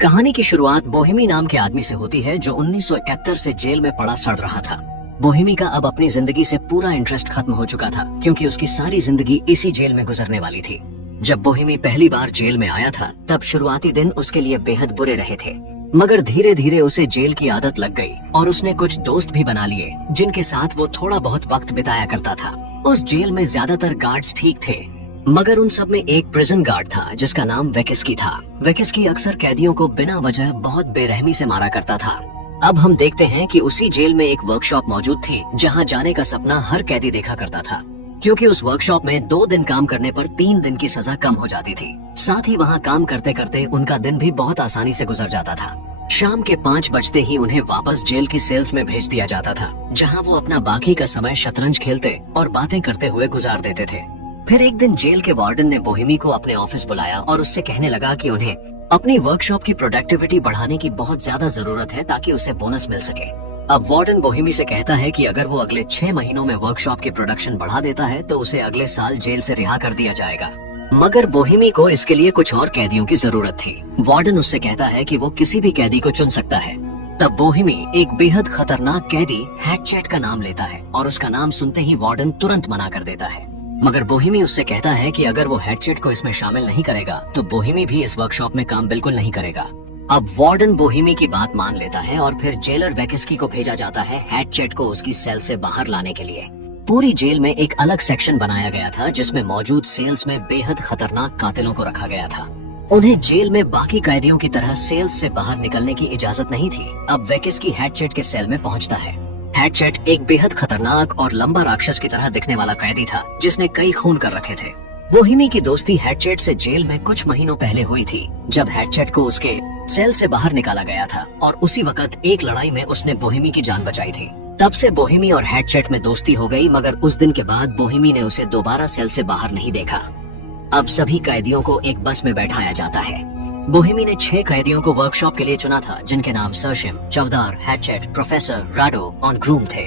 कहानी की शुरुआत बोहेमी नाम के आदमी से होती है जो 1971 से जेल में पड़ा सड़ रहा था। बोहेमी का अब अपनी जिंदगी से पूरा इंटरेस्ट खत्म हो चुका था क्योंकि उसकी सारी जिंदगी इसी जेल में गुजरने वाली थी। जब बोहेमी पहली बार जेल में आया था तब शुरुआती दिन उसके लिए बेहद बुरे रहे थे, मगर धीरे धीरे उसे जेल की आदत लग गई और उसने कुछ दोस्त भी बना लिए जिनके साथ वो थोड़ा बहुत वक्त बिताया करता था। उस जेल में ज्यादातर गार्ड्स ठीक थे, मगर उन सब में एक प्रिजन गार्ड था जिसका नाम वेकिस्की था। वेकिस्की अक्सर कैदियों को बिना वजह बहुत बेरहमी से मारा करता था। अब हम देखते हैं कि उसी जेल में एक वर्कशॉप मौजूद थी जहां जाने का सपना हर कैदी देखा करता था, क्योंकि उस वर्कशॉप में 2 दिन काम करने पर 3 दिन की सजा कम हो जाती थी। साथ ही वहाँ काम करते करते उनका दिन भी बहुत आसानी से गुजर जाता था। शाम के 5 बजते ही उन्हें वापस जेल की सेल्स में भेज दिया जाता था, जहाँ वो अपना बाकी का समय शतरंज खेलते और बातें करते हुए गुजार देते थे। फिर एक दिन जेल के वार्डन ने बोहेमी को अपने ऑफिस बुलाया और उससे कहने लगा कि उन्हें अपनी वर्कशॉप की प्रोडक्टिविटी बढ़ाने की बहुत ज्यादा जरूरत है ताकि उसे बोनस मिल सके। अब वार्डन बोहेमी से कहता है कि अगर वो अगले 6 महीनों में वर्कशॉप की प्रोडक्शन बढ़ा देता है तो उसे अगले साल जेल से रिहा कर दिया जाएगा। मगर बोहेमी को इसके लिए कुछ और कैदियों की जरूरत थी। वार्डन उससे कहता है कि वो किसी भी कैदी को चुन सकता है। तब बोहेमी एक बेहद खतरनाक कैदी हैटचेट का नाम लेता है और उसका नाम सुनते ही वार्डन तुरंत मना कर देता है। मगर बोहेमी उससे कहता है कि अगर वो हैटचेट को इसमें शामिल नहीं करेगा तो बोहेमी भी इस वर्कशॉप में काम बिल्कुल नहीं करेगा। अब वार्डन बोहेमी की बात मान लेता है और फिर जेलर वेकिस्की को भेजा जाता है हैटचेट को उसकी सेल से बाहर लाने के लिए। पूरी जेल में एक अलग सेक्शन बनाया गया था जिसमें मौजूद सेल्स में बेहद खतरनाक कातिलों को रखा गया था। उन्हें जेल में बाकी कैदियों की तरह सेल्स से बाहर निकलने की इजाजत नहीं थी। अब वेकिस्की हैटचेट के सेल में पहुंचता है। हैटचेट एक बेहद खतरनाक और लंबा राक्षस की तरह दिखने वाला कैदी था जिसने कई खून कर रखे थे। बोहेमी की दोस्ती हैटचेट से जेल में कुछ महीनों पहले हुई थी जब हैटचेट को उसके सेल से बाहर निकाला गया था और उसी वक्त एक लड़ाई में उसने बोहेमी की जान बचाई थी। तब से बोहेमी और हैटचेट में दोस्ती हो गई, मगर उस दिन के बाद बोहेमी ने उसे दोबारा सेल से बाहर नहीं देखा। अब सभी कैदियों को एक बस में बैठाया जाता है। बोहेमी ने 6 कैदियों को वर्कशॉप के लिए चुना था जिनके नाम सर्शिम, चौदार, हैटचेट, प्रोफेसर, राडो और ग्रूम थे।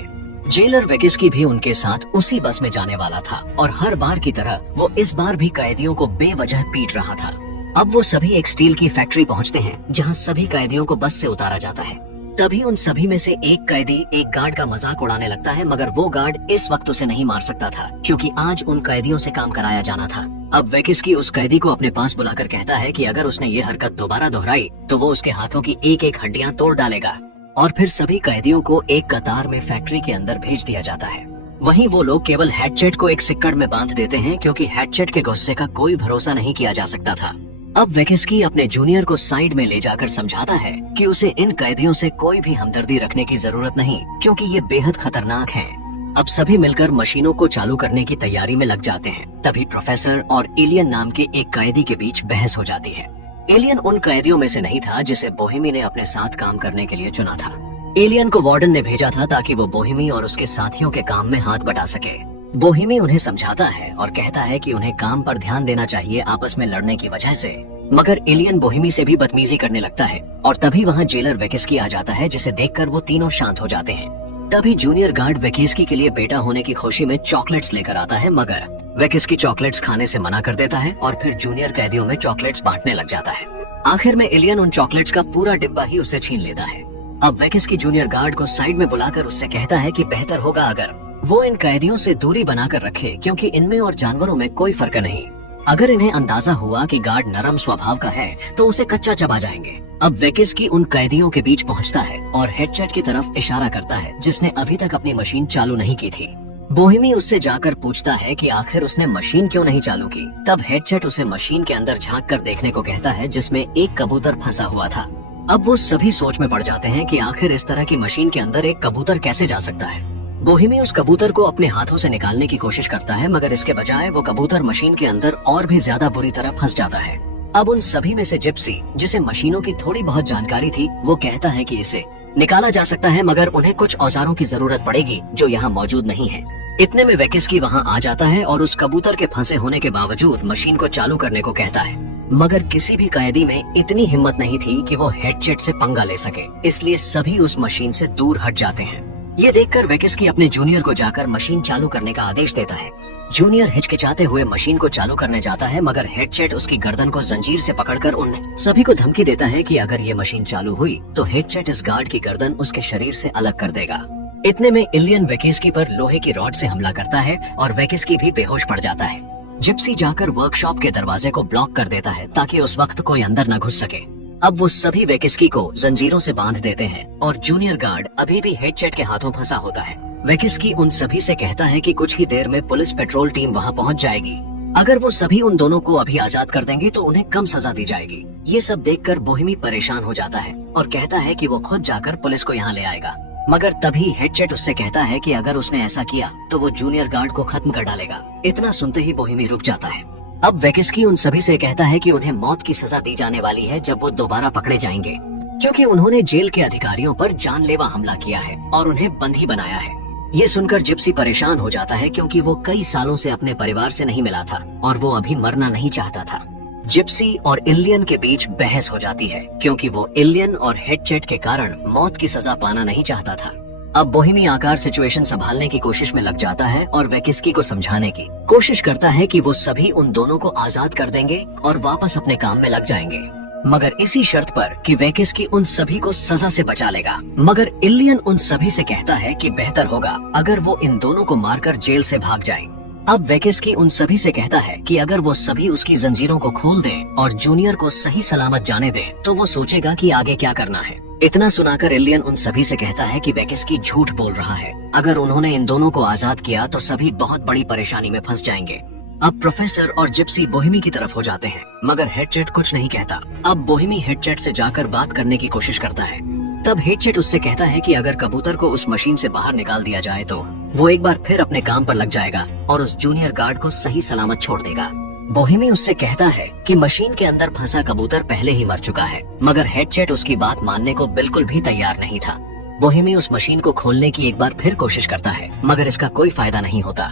जेलर वेकिस्की भी उनके साथ उसी बस में जाने वाला था और हर बार की तरह वो इस बार भी कैदियों को बेवजह पीट रहा था। अब वो सभी एक स्टील की फैक्ट्री पहुंचते हैं जहां सभी कैदियों को बस से उतारा जाता है। तभी उन सभी में से एक कैदी एक गार्ड का मजाक उड़ाने लगता है, मगर वो गार्ड इस वक्त उसे नहीं मार सकता था क्योंकि आज उन कैदियों से काम कराया जाना था। अब वेकिस्की उस कैदी को अपने पास बुलाकर कहता है कि अगर उसने ये हरकत दोबारा दोहराई तो वो उसके हाथों की एक एक हड्डियां तोड़ डालेगा। और फिर सभी कैदियों को एक कतार में फैक्ट्री के अंदर भेज दिया जाता है। वहीं वो लोग केवल हैटचेट को एक सिक्कड़ में बांध देते हैं क्योंकि हैटचेट के गुस्से का कोई भरोसा नहीं किया जा सकता था। अब वेकिस्की अपने जूनियर को साइड में ले जाकर समझाता है कि उसे इन कैदियों से कोई भी हमदर्दी रखने की जरूरत नहीं क्योंकि ये बेहद खतरनाक हैं। अब सभी मिलकर मशीनों को चालू करने की तैयारी में लग जाते हैं। तभी प्रोफेसर और एलियन नाम के एक कैदी के बीच बहस हो जाती है। एलियन उन कैदियों में से नहीं था जिसे बोहेमी ने अपने साथ काम करने के लिए चुना था। एलियन को वार्डन ने भेजा था ताकि वो बोहेमी और उसके साथियों के काम में हाथ बटा सके। बोहेमी उन्हें समझाता है और कहता है कि उन्हें काम पर ध्यान देना चाहिए आपस में लड़ने की वजह से, मगर एलियन बोहेमी से भी बदतमीजी करने लगता है और तभी वहाँ जेलर वेकिस्की आ जाता है जिसे देखकर वो तीनों शांत हो जाते हैं। तभी जूनियर गार्ड वेकिस्की के लिए बेटा होने की खुशी में चॉकलेट्स लेकर आता है, मगर वेकिस्की चॉकलेट्स खाने से मना कर देता है और फिर जूनियर कैदियों में चॉकलेट्स बांटने लग जाता है। आखिर में एलियन उन चॉकलेट्स का पूरा डिब्बा ही उससे छीन लेता है। अब वेकिस्की जूनियर गार्ड को साइड में बुलाकर उससे कहता है कि बेहतर होगा अगर वो इन कैदियों से दूरी बनाकर रखे क्योंकि इनमें और जानवरों में कोई फर्क नहीं। अगर इन्हें अंदाजा हुआ कि गार्ड नरम स्वभाव का है तो उसे कच्चा चबा जाएंगे। अब वेकिस्की उन कैदियों के बीच पहुंचता है और हैटचेट की तरफ इशारा करता है जिसने अभी तक अपनी मशीन चालू नहीं की थी। बोहेमी उससे जाकर पूछता है कि आखिर उसने मशीन क्यों नहीं चालू की। तब हैटचेट उसे मशीन के अंदर झांक कर देखने को कहता है जिसमें एक कबूतर फंसा हुआ था। अब वो सभी सोच में पड़ जाते हैं कि आखिर इस तरह की मशीन के अंदर एक कबूतर कैसे जा सकता है। बोहेमी उस कबूतर को अपने हाथों से निकालने की कोशिश करता है, मगर इसके बजाय वो कबूतर मशीन के अंदर और भी ज्यादा बुरी तरह फंस जाता है। अब उन सभी में से जिप्सी, जिसे मशीनों की थोड़ी बहुत जानकारी थी, वो कहता है कि इसे निकाला जा सकता है मगर उन्हें कुछ औजारों की जरूरत पड़ेगी जो यहाँ मौजूद नहीं है। इतने में वेकिस्की वहाँ आ जाता है और उस कबूतर के फंसे होने के बावजूद मशीन को चालू करने को कहता है, मगर किसी भी कैदी में इतनी हिम्मत नहीं थी कि वो हैटचेट से पंगा ले सके, इसलिए सभी उस मशीन से दूर हट जाते हैं। ये देखकर वेकिस्की अपने जूनियर को जाकर मशीन चालू करने का आदेश देता है। जूनियर हिचकिचाते हुए मशीन को चालू करने जाता है, मगर हेडचेट उसकी गर्दन को जंजीर से पकड़कर उन सभी को धमकी देता है कि अगर ये मशीन चालू हुई तो हेडचेट इस गार्ड की गर्दन उसके शरीर से अलग कर देगा। इतने में इलियन वेकिस्की पर लोहे की रॉड से हमला करता है और वेकिस्की भी बेहोश पड़ जाता है। जिप्सी जाकर वर्कशॉप के दरवाजे को ब्लॉक कर देता है ताकि उस वक्त कोई अंदर न घुस सके। अब वो सभी वेकिस्की को जंजीरों से बांध देते हैं और जूनियर गार्ड अभी भी हेडचेट के हाथों फंसा होता है। वेकिस्की उन सभी से कहता है कि कुछ ही देर में पुलिस पेट्रोल टीम वहां पहुंच जाएगी। अगर वो सभी उन दोनों को अभी आजाद कर देंगे तो उन्हें कम सजा दी जाएगी। ये सब देखकर बोहेमी परेशान हो जाता है और कहता है कि वो खुद जाकर पुलिस को यहाँ ले आएगा। मगर तभी हेडचेट उससे कहता है कि अगर उसने ऐसा किया तो वो जूनियर गार्ड को खत्म कर डालेगा। इतना सुनते ही बोहेमी रुक जाता है। अब वेकिस्की उन सभी से कहता है कि उन्हें मौत की सजा दी जाने वाली है जब वो दोबारा पकड़े जाएंगे, क्योंकि उन्होंने जेल के अधिकारियों पर जानलेवा हमला किया है और उन्हें बंदी बनाया है। ये सुनकर जिप्सी परेशान हो जाता है क्योंकि वो कई सालों से अपने परिवार से नहीं मिला था और वो अभी मरना नहीं चाहता था। जिप्सी और इलियन के बीच बहस हो जाती है क्योंकि वो इलियन और हेडचेट के कारण मौत की सजा पाना नहीं चाहता था। अब बोहेमी आकार सिचुएशन संभालने की कोशिश में लग जाता है और वेकिस्की को समझाने की कोशिश करता है कि वो सभी उन दोनों को आजाद कर देंगे और वापस अपने काम में लग जाएंगे, मगर इसी शर्त पर कि वेकिस्की उन सभी को सजा से बचा लेगा। मगर इलियन उन सभी से कहता है कि बेहतर होगा अगर वो इन दोनों को मारकर जेल से भाग जाएं। अब वेकिस्की उन सभी से कहता है कि अगर वो सभी उसकी जंजीरों को खोल दें और जूनियर को सही सलामत जाने दें तो वो सोचेगा कि आगे क्या करना है। इतना सुनाकर इलियन उन सभी से कहता है कि वेकिस्की झूठ बोल रहा है। अगर उन्होंने इन दोनों को आजाद किया तो सभी बहुत बड़ी परेशानी में फंस जाएंगे। अब प्रोफेसर और जिप्सी बोहेमी की तरफ हो जाते हैं, मगर हेडचेट कुछ नहीं कहता। अब बोहेमी हेडचेट से जाकर बात करने की कोशिश करता है। तब हेडचेट उससे कहता है कि अगर कबूतर को उस मशीन से बाहर निकाल दिया जाए तो वो एक बार फिर अपने काम पर लग जाएगा और उस जूनियर गार्ड को सही सलामत छोड़ देगा। बोहेमी उससे कहता है कि मशीन के अंदर फंसा कबूतर पहले ही मर चुका है, मगर हेडचेट उसकी बात मानने को बिल्कुल भी तैयार नहीं था। बोहेमी उस मशीन को खोलने की एक बार फिर कोशिश करता है, मगर इसका कोई फायदा नहीं होता।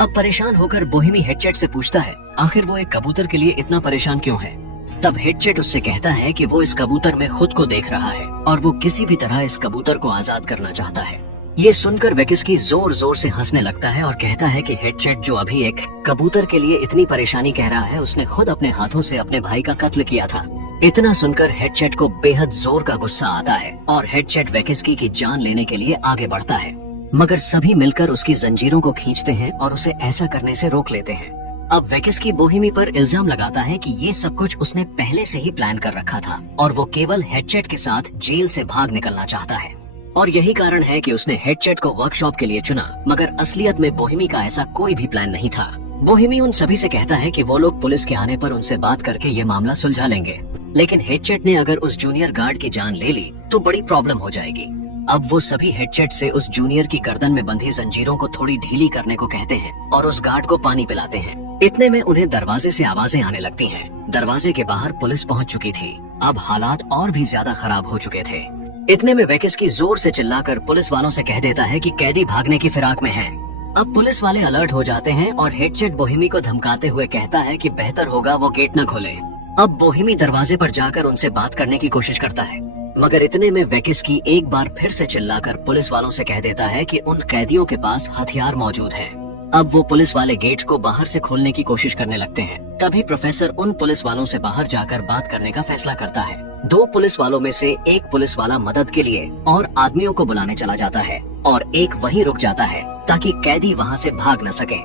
अब परेशान होकर बोहेमी हेडचेट से पूछता है आखिर वो एक कबूतर के लिए इतना परेशान क्यों है। तब हेडचेट उससे कहता है कि वो इस कबूतर में खुद को देख रहा है और वो किसी भी तरह इस कबूतर को आजाद करना चाहता है। ये सुनकर वेकिस्की जोर जोर से हंसने लगता है और कहता है कि हेडचेट जो अभी एक कबूतर के लिए इतनी परेशानी कह रहा है, उसने खुद अपने हाथों से अपने भाई का कत्ल किया था। इतना सुनकर हेडचेट को बेहद जोर का गुस्सा आता है और हेडचेट वेकिस्की की जान लेने के लिए आगे बढ़ता है, मगर सभी मिलकर उसकी जंजीरों को खींचते हैं और उसे ऐसा करने से रोक लेते हैं। अब वेकिस्की बोहेमी पर इल्जाम लगाता है कि ये सब कुछ उसने पहले से ही प्लान कर रखा था और वो केवल हेडचेट के साथ जेल से भाग निकलना चाहता है और यही कारण है कि उसने हेडचेट को वर्कशॉप के लिए चुना, मगर असलियत में बोहेमी का ऐसा कोई भी प्लान नहीं था। बोहेमी उन सभी से कहता है कि वो लोग पुलिस के आने पर उनसे बात करके ये मामला सुलझा लेंगे, लेकिन हेडचेट ने अगर उस जूनियर गार्ड की जान ले ली तो बड़ी प्रॉब्लम हो जाएगी। अब वो सभी हेडचेट से उस जूनियर की गर्दन में बंधी जंजीरों को थोड़ी ढीली करने को कहते हैं और उस गार्ड को पानी पिलाते हैं। इतने में उन्हें दरवाजे से आवाजें आने लगती हैं। दरवाजे के बाहर पुलिस पहुंच चुकी थी। अब हालात और भी ज्यादा खराब हो चुके थे। इतने में वेकिस्की जोर से चिल्लाकर पुलिस वालों से कह देता है कि कैदी भागने की फिराक में हैं। अब पुलिस वाले अलर्ट हो जाते हैं और हेडचेट बोहेमी को धमकाते हुए कहता है कि बेहतर होगा वो गेट न खोले। अब बोहेमी दरवाजे पर जाकर उनसे बात करने की कोशिश करता है, मगर इतने में वेकिस्की एक बार फिर से चिल्लाकर पुलिस वालों से कह देता है कि उन कैदियों के पास हथियार मौजूद हैं। अब वो पुलिस वाले गेट को बाहर से खोलने की कोशिश करने लगते हैं। तभी प्रोफेसर उन पुलिस वालों से बाहर जाकर बात करने का फैसला करता है। दो पुलिस वालों में से एक पुलिस वाला मदद के लिए और आदमियों को बुलाने चला जाता है और एक वहीं रुक जाता है ताकि कैदी वहां से भाग न सके।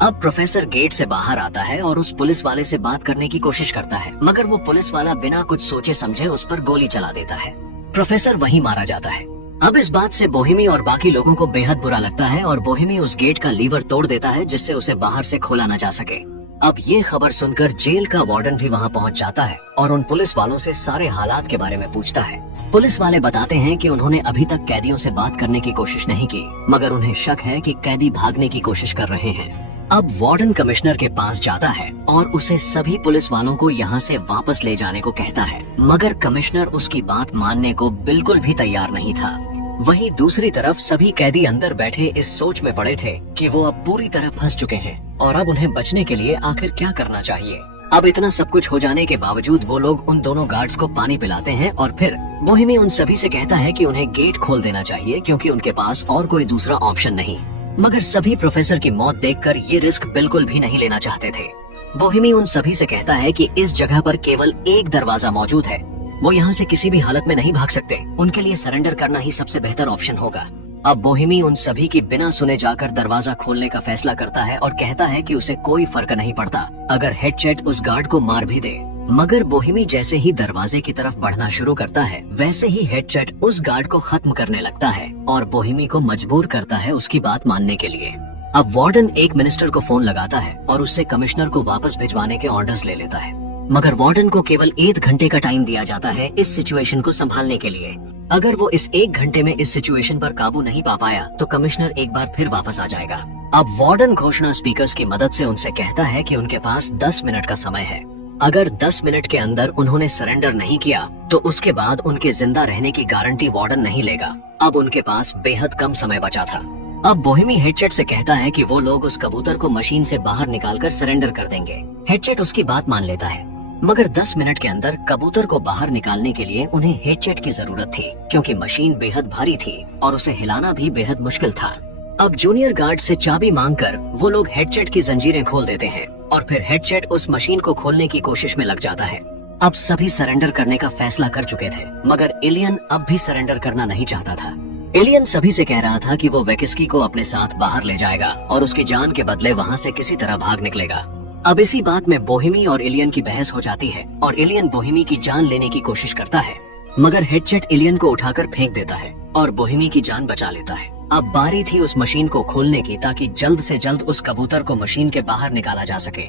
अब प्रोफेसर गेट से बाहर आता है और उस पुलिस वाले से बात करने की कोशिश करता है, मगर वो पुलिस वाला बिना कुछ सोचे समझे उस पर गोली चला देता है। प्रोफेसर वहीं मारा जाता है। अब इस बात से बोहेमी और बाकी लोगों को बेहद बुरा लगता है और बोहेमी उस गेट का लीवर तोड़ देता है जिससे उसे बाहर से खोला न जा सके। अब ये खबर सुनकर जेल का वार्डन भी वहाँ पहुँच जाता है और उन पुलिस वालों से सारे हालात के बारे में पूछता है। पुलिस वाले बताते हैं कि उन्होंने अभी तक कैदियों से बात करने की कोशिश नहीं की, मगर उन्हें शक है कि कैदी भागने की कोशिश कर रहे हैं। अब वार्डन कमिश्नर के पास जाता है और उसे सभी पुलिस वालों को यहाँ से वापस ले जाने को कहता है, मगर कमिश्नर उसकी बात मानने को बिल्कुल भी तैयार नहीं था। वहीं दूसरी तरफ सभी कैदी अंदर बैठे इस सोच में पड़े थे कि वो अब पूरी तरह फंस चुके हैं और अब उन्हें बचने के लिए आखिर क्या करना चाहिए। अब इतना सब कुछ हो जाने के बावजूद वो लोग उन दोनों गार्ड्स को पानी पिलाते हैं और फिर बोहेमी उन सभी से कहता है कि उन्हें गेट खोल देना चाहिए क्योंकि उनके पास और कोई दूसरा ऑप्शन नहीं। मगर सभी प्रोफेसर की मौत देखकर ये रिस्क बिल्कुल भी नहीं लेना चाहते थे। बोहेमी उन सभी से कहता है कि इस जगह पर केवल एक दरवाजा मौजूद है, वो यहाँ से किसी भी हालत में नहीं भाग सकते, उनके लिए सरेंडर करना ही सबसे बेहतर ऑप्शन होगा। अब बोहेमी उन सभी की बिना सुने जाकर दरवाजा खोलने का फैसला करता है और कहता है कि उसे कोई फर्क नहीं पड़ता अगर हेडचेट उस गार्ड को मार भी दे। मगर बोहेमी जैसे ही दरवाजे की तरफ बढ़ना शुरू करता है, वैसे ही हेडचेट उस गार्ड को खत्म करने लगता है और बोहेमी को मजबूर करता है उसकी बात मानने के लिए। अब वार्डन एक मिनिस्टर को फोन लगाता है और उससे कमिश्नर को वापस भिजवाने के ऑर्डर्स ले लेता है। मगर वार्डन को केवल 1 घंटे का टाइम दिया जाता है इस सिचुएशन को संभालने के लिए। अगर वो इस 1 घंटे में इस सिचुएशन पर काबू नहीं पा पाया तो कमिश्नर एक बार फिर वापस आ जाएगा। अब वार्डन घोषणा स्पीकर्स की मदद से उनसे कहता है कि उनके पास 10 मिनट का समय है। अगर 10 मिनट के अंदर उन्होंने सरेंडर नहीं किया तो उसके बाद उनके जिंदा रहने की गारंटी वार्डन नहीं लेगा। अब उनके पास बेहद कम समय बचा था। अब बोहेमी हेडचेट से कहता है कि वो लोग उस कबूतर को मशीन से बाहर निकालकर सरेंडर कर देंगे। हेडचेट उसकी बात मान लेता है, मगर 10 मिनट के अंदर कबूतर को बाहर निकालने के लिए उन्हें हेडचेट की जरूरत थी, क्योंकि मशीन बेहद भारी थी और उसे हिलाना भी बेहद मुश्किल था। अब जूनियर गार्ड से चाबी मांगकर वो लोग हेडचेट की जंजीरें खोल देते हैं और फिर हेडचेट उस मशीन को खोलने की कोशिश में लग जाता है। अब सभी सरेंडर करने का फैसला कर चुके थे, मगर एलियन अब भी सरेंडर करना नहीं चाहता था। एलियन सभी से कह रहा था कि वो वेकिस्की को अपने साथ बाहर ले जाएगा और उसकी जान के बदले वहाँ से किसी तरह भाग निकलेगा। अब इसी बात में बोहेमी और एलियन की बहस हो जाती है और एलियन बोहेमी की जान लेने की कोशिश करता है, मगर हेडचेट एलियन को उठाकर फेंक देता है और बोहेमी की जान बचा लेता है। अब बारी थी उस मशीन को खोलने की, ताकि जल्द से जल्द उस कबूतर को मशीन के बाहर निकाला जा सके।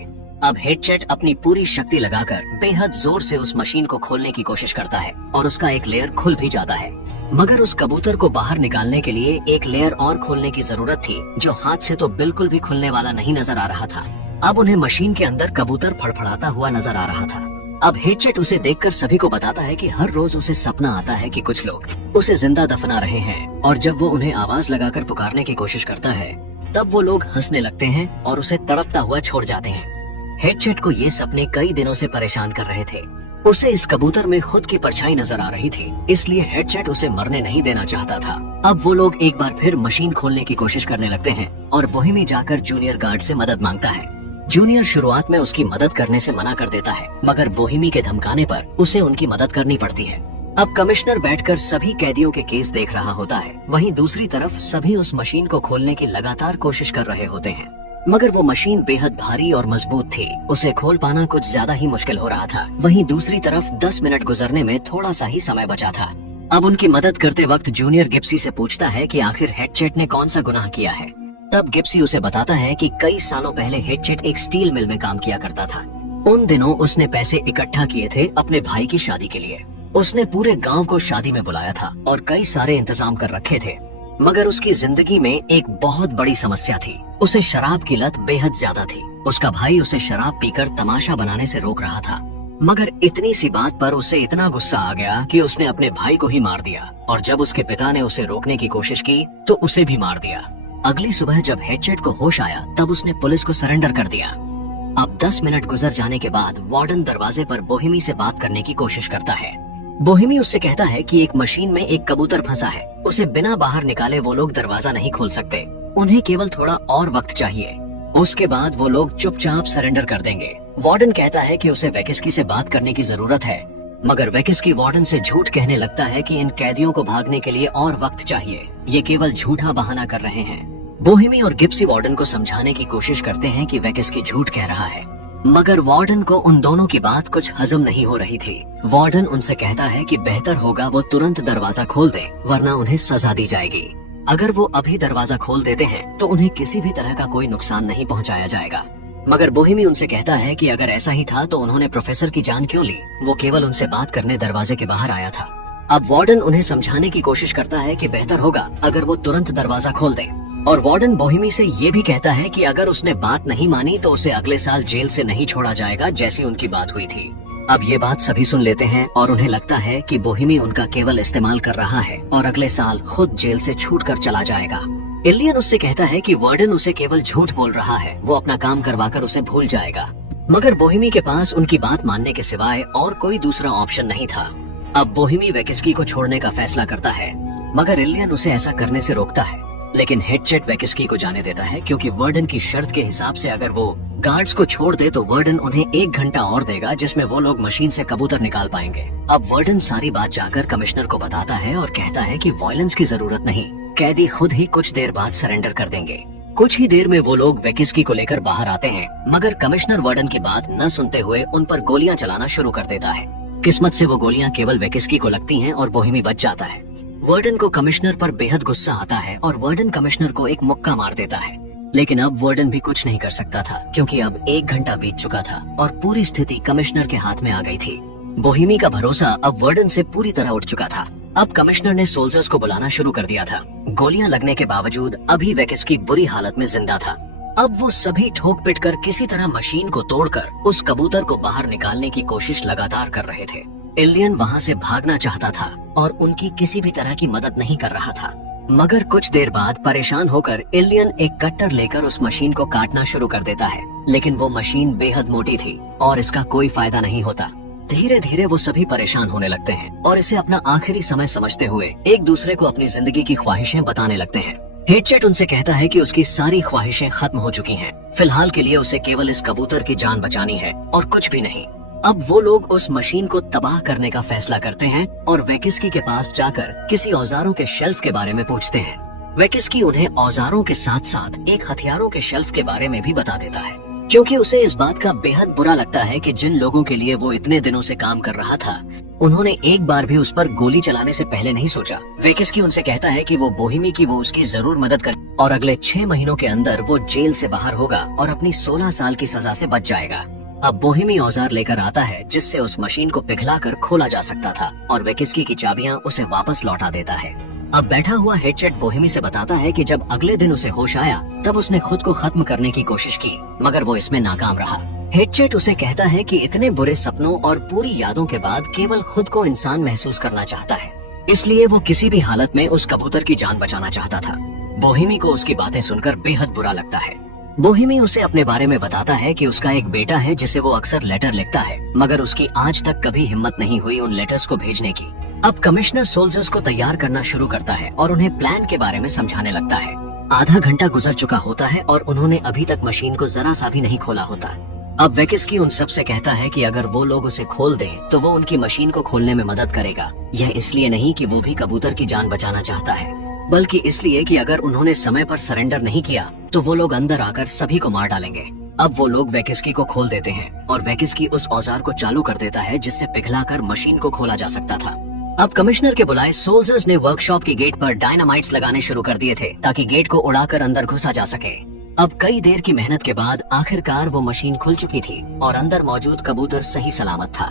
अब हेडचेट अपनी पूरी शक्ति लगाकर बेहद जोर से उस मशीन को खोलने की कोशिश करता है और उसका एक लेयर खुल भी जाता है। मगर उस कबूतर को बाहर निकालने के लिए एक लेयर और खोलने की जरूरत थी, जो हाथ से तो बिल्कुल भी खुलने वाला नहीं नजर आ रहा था। अब उन्हें मशीन के अंदर कबूतर फड़फड़ाता हुआ नजर आ रहा था। अब हेडचेट उसे देखकर सभी को बताता है कि हर रोज उसे सपना आता है कि कुछ लोग उसे जिंदा दफना रहे हैं, और जब वो उन्हें आवाज लगाकर पुकारने की कोशिश करता है तब वो लोग हंसने लगते हैं और उसे तड़पता हुआ छोड़ जाते हैं। हेडचेट को ये सपने कई दिनों से परेशान कर रहे थे। उसे इस कबूतर में खुद की परछाई नजर आ रही थी, इसलिए हेडचेट उसे मरने नहीं देना चाहता था। अब वो लोग एक बार फिर मशीन खोलने की कोशिश करने लगते हैं और बोहेमी जाकर जूनियर गार्ड से मदद मांगता है। जूनियर शुरुआत में उसकी मदद करने से मना कर देता है, मगर बोहेमी के धमकाने पर उसे उनकी मदद करनी पड़ती है। अब कमिश्नर बैठकर सभी कैदियों के केस देख रहा होता है, वहीं दूसरी तरफ सभी उस मशीन को खोलने की लगातार कोशिश कर रहे होते हैं, मगर वो मशीन बेहद भारी और मजबूत थी, उसे खोल पाना कुछ ज्यादा ही मुश्किल हो रहा था। वहीं दूसरी तरफ 10 मिनट गुजरने में थोड़ा सा ही समय बचा था। अब उनकी मदद करते वक्त जूनियर गिप्सी से पूछता है कि आखिर हेडचेट ने कौन सा गुनाह किया है। तब गिप्सी उसे बताता है कि कई सालों पहले हेडचेट एक स्टील मिल में काम किया करता था। उन दिनों उसने पैसे इकट्ठा किए थे अपने भाई की शादी के लिए। उसने पूरे गांव को शादी में बुलाया था और कई सारे इंतजाम कर रखे थे, मगर उसकी जिंदगी में एक बहुत बड़ी समस्या थी। उसे शराब की लत बेहद ज्यादा थी। उसका भाई उसे शराब पीकर तमाशा बनाने से रोक रहा था, मगर इतनी सी बात पर उसे इतना गुस्सा आ गया कि उसने अपने भाई को ही मार दिया, और जब उसके पिता ने उसे रोकने की कोशिश की तो उसे भी मार दिया। अगली सुबह जब हेडचेट को होश आया तब उसने पुलिस को सरेंडर कर दिया। अब 10 मिनट गुजर जाने के बाद वार्डन दरवाजे पर बोहेमी से बात करने की कोशिश करता है। बोहेमी उससे कहता है कि एक मशीन में एक कबूतर फंसा है, उसे बिना बाहर निकाले वो लोग दरवाजा नहीं खोल सकते, उन्हें केवल थोड़ा और वक्त चाहिए, उसके बाद वो लोग चुपचाप सरेंडर कर देंगे। वार्डन कहता है कि उसे वेकिस्की से बात करने की जरूरत है, मगर वेकिस्की वार्डन से झूठ कहने लगता है कि इन कैदियों को भागने के लिए और वक्त चाहिए, ये केवल झूठा बहाना कर रहे हैं। बोहेमी और गिप्सी वार्डन को समझाने की कोशिश करते हैं कि वेकिस्की झूठ कह रहा है, मगर वार्डन को उन दोनों की बात कुछ हजम नहीं हो रही थी। वार्डन उनसे कहता है कि बेहतर होगा वो तुरंत दरवाजा खोल दे, वरना उन्हें सजा दी जाएगी। अगर वो अभी दरवाजा खोल देते हैं तो उन्हें किसी भी तरह का कोई नुकसान नहीं पहुंचाया जाएगा। मगर बोहेमी उनसे कहता है कि अगर ऐसा ही था तो उन्होंने प्रोफेसर की जान क्यों ली, वो केवल उनसे बात करने दरवाजे के बाहर आया था। अब वार्डन उन्हें समझाने की कोशिश करता है कि बेहतर होगा अगर वो तुरंत दरवाजा खोल दे, और वार्डन बोहेमी से ये भी कहता है कि अगर उसने बात नहीं मानी तो उसे अगले साल जेल से नहीं छोड़ा जाएगा, जैसी उनकी बात हुई थी। अब ये बात सभी सुन लेते हैं और उन्हें लगता है कि बोहेमी उनका केवल इस्तेमाल कर रहा है और अगले साल खुद जेल से छूटकर चला जाएगा। एलियन उससे कहता है कि वार्डन उसे केवल झूठ बोल रहा है, वो अपना काम करवाकर उसे भूल जाएगा। मगर बोहेमी के पास उनकी बात मानने के सिवाय और कोई दूसरा ऑप्शन नहीं था। अब बोहेमी वेकिस्की को छोड़ने का फैसला करता है, मगर एलियन उसे ऐसा करने से रोकता है। लेकिन हेडचेट वेकिस्की को जाने देता है क्योंकि वर्डन की शर्त के हिसाब से अगर वो गार्ड्स को छोड़ दे तो वर्डन उन्हें 1 घंटा और देगा जिसमें वो लोग मशीन से कबूतर निकाल पाएंगे। अब वर्डन सारी बात जाकर कमिश्नर को बताता है और कहता है कि वायलेंस की जरूरत नहीं, कैदी खुद ही कुछ देर बाद सरेंडर कर देंगे। कुछ ही देर में वो लोग वेकिस्की को लेकर बाहर आते हैं, मगर कमिश्नर वर्डन की बात न सुनते हुए उन पर गोलियां चलाना शुरू कर देता है। किस्मत से वो गोलियां केवल वेकिस्की को लगती हैं और बोहेमी बच जाता है। वर्डन को कमिश्नर पर बेहद गुस्सा आता है और वर्डन कमिश्नर को एक मुक्का मार देता है, लेकिन अब वर्डन भी कुछ नहीं कर सकता था क्योंकि अब 1 घंटा बीत चुका था और पूरी स्थिति कमिश्नर के हाथ में आ गई थी। बोहेमी का भरोसा अब वर्डन से पूरी तरह उठ चुका था। अब कमिश्नर ने सोल्जर्स को बुलाना शुरू कर दिया था। गोलियां लगने के बावजूद अभी वेकिस्की बुरी हालत में जिंदा था। अब वो सभी ठोक पिट कर किसी तरह मशीन को तोड़कर उस कबूतर को बाहर निकालने की कोशिश लगातार कर रहे थे। इलियन वहाँ से भागना चाहता था और उनकी किसी भी तरह की मदद नहीं कर रहा था, मगर कुछ देर बाद परेशान होकर इलियन एक कट्टर लेकर उस मशीन को काटना शुरू कर देता है, लेकिन वो मशीन बेहद मोटी थी और इसका कोई फायदा नहीं होता। धीरे धीरे वो सभी परेशान होने लगते हैं और इसे अपना आखिरी समय समझते हुए एक दूसरे को अपनी जिंदगी की ख्वाहिशें बताने लगते हैं। हेडचेट उनसे कहता है कि उसकी सारी ख्वाहिशें खत्म हो चुकी हैं। फिलहाल के लिए उसे केवल इस कबूतर की जान बचानी है और कुछ भी नहीं। अब वो लोग उस मशीन को तबाह करने का फैसला करते हैं और वेकिस्की के पास जाकर किसी औजारों के शेल्फ के बारे में पूछते हैं। वेकिस्की उन्हें औजारों के साथ साथ एक हथियारों के शेल्फ के बारे में भी बता देता है, क्योंकि उसे इस बात का बेहद बुरा लगता है कि जिन लोगों के लिए वो इतने दिनों से काम कर रहा था, उन्होंने एक बार भी उस पर गोली चलाने से पहले नहीं सोचा। वेकिस्की उनसे कहता है कि वो बोहेमी की वो उसकी जरूर मदद करे और अगले 6 महीनों के अंदर वो जेल से बाहर होगा और अपनी 16 साल की सजा से बच जाएगा। अब बोहेमी औजार लेकर आता है जिससे उस मशीन को पिघलाकर खोला जा सकता था और वेकिस्की की चाबियां उसे वापस लौटा देता है। अब बैठा हुआ हेडचेट बोहेमी से बताता है कि जब अगले दिन उसे होश आया तब उसने खुद को खत्म करने की कोशिश की, मगर वो इसमें नाकाम रहा। हेडचेट उसे कहता है कि इतने बुरे सपनों और पूरी यादों के बाद केवल खुद को इंसान महसूस करना चाहता है, इसलिए वो किसी भी हालत में उस कबूतर की जान बचाना चाहता था। बोहेमी को उसकी बातें सुनकर बेहद बुरा लगता है। बोहेमी उसे अपने बारे में बताता है कि उसका एक बेटा है जिसे वो अक्सर लेटर लिखता है, मगर उसकी आज तक कभी हिम्मत नहीं हुई उन लेटर्स को भेजने की। अब कमिश्नर सोल्जर्स को तैयार करना शुरू करता है और उन्हें प्लान के बारे में समझाने लगता है। आधा घंटा गुजर चुका होता है और उन्होंने अभी तक मशीन को जरा सा भी नहीं खोला होता। अब वेकिस्की उन सब से कहता है कि अगर वो लोग उसे खोल दें तो वो उनकी मशीन को खोलने में मदद करेगा। यह इसलिए नहीं कि वो भी कबूतर की जान बचाना चाहता है, बल्कि इसलिए कि अगर उन्होंने समय पर सरेंडर नहीं किया तो वो लोग अंदर आकर सभी को मार डालेंगे। अब वो लोग वेकिस्की को खोल देते हैं और वेकिस्की उस औजार को चालू कर देता है जिससे पिघलाकर मशीन को खोला जा सकता था। अब कमिश्नर के बुलाए सोल्जर्स ने वर्कशॉप की गेट पर डायनामाइट्स लगाने शुरू कर दिए थे ताकि गेट को उड़ाकर अंदर घुसा जा सके। अब कई देर की मेहनत के बाद आखिरकार वो मशीन खुल चुकी थी और अंदर मौजूद कबूतर सही सलामत था।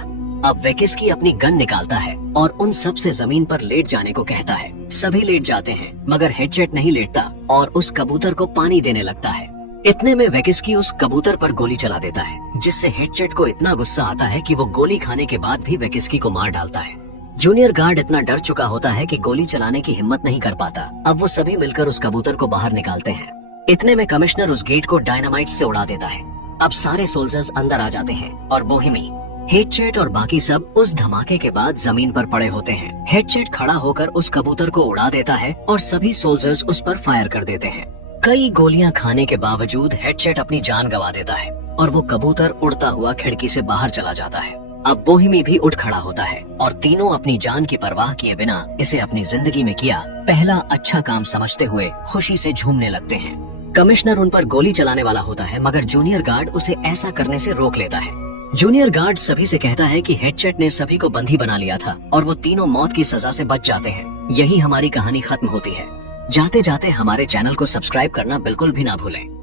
अब वेकिस्की अपनी गन निकालता है और उन सब से जमीन पर लेट जाने को कहता है। सभी लेट जाते हैं, मगर हेडचेट नहीं लेटता और उस कबूतर को पानी देने लगता है। इतने में वेकिस्की उस कबूतर पर गोली चला देता है, जिससे हेडचेट को इतना गुस्सा आता है कि वो गोली खाने के बाद भी वेकिस्की को मार डालता है। जूनियर गार्ड इतना डर चुका होता है कि गोली चलाने की हिम्मत नहीं कर पाता। अब वो सभी मिलकर उस कबूतर को बाहर निकालते हैं। इतने में कमिश्नर उस गेट को डायनामाइट से उड़ा देता है। अब सारे सोल्जर्स अंदर आ जाते हैं और बोहेमी, हेडचेट और बाकी सब उस धमाके के बाद जमीन पर पड़े होते हैं। हेडचेट खड़ा होकर उस कबूतर को उड़ा देता है और सभी सोल्जर्स उस पर फायर कर देते हैं। कई गोलियां खाने के बावजूद हेडचेट अपनी जान गंवा देता है और वो कबूतर उड़ता हुआ खिड़की से बाहर चला जाता है। अब बोहेमी भी उठ खड़ा होता है और तीनों अपनी जान की परवाह किए बिना इसे अपनी जिंदगी में किया पहला अच्छा काम समझते हुए खुशी से झूमने लगते हैं। कमिश्नर उन पर गोली चलाने वाला होता है, मगर जूनियर गार्ड उसे ऐसा करने से रोक लेता है। जूनियर गार्ड सभी से कहता है कि हेडचेट ने सभी को बंदी बना लिया था और वो तीनों मौत की सजा से बच जाते हैं। यही हमारी कहानी खत्म होती है। जाते जाते हमारे चैनल को सब्सक्राइब करना बिल्कुल भी ना भूलें।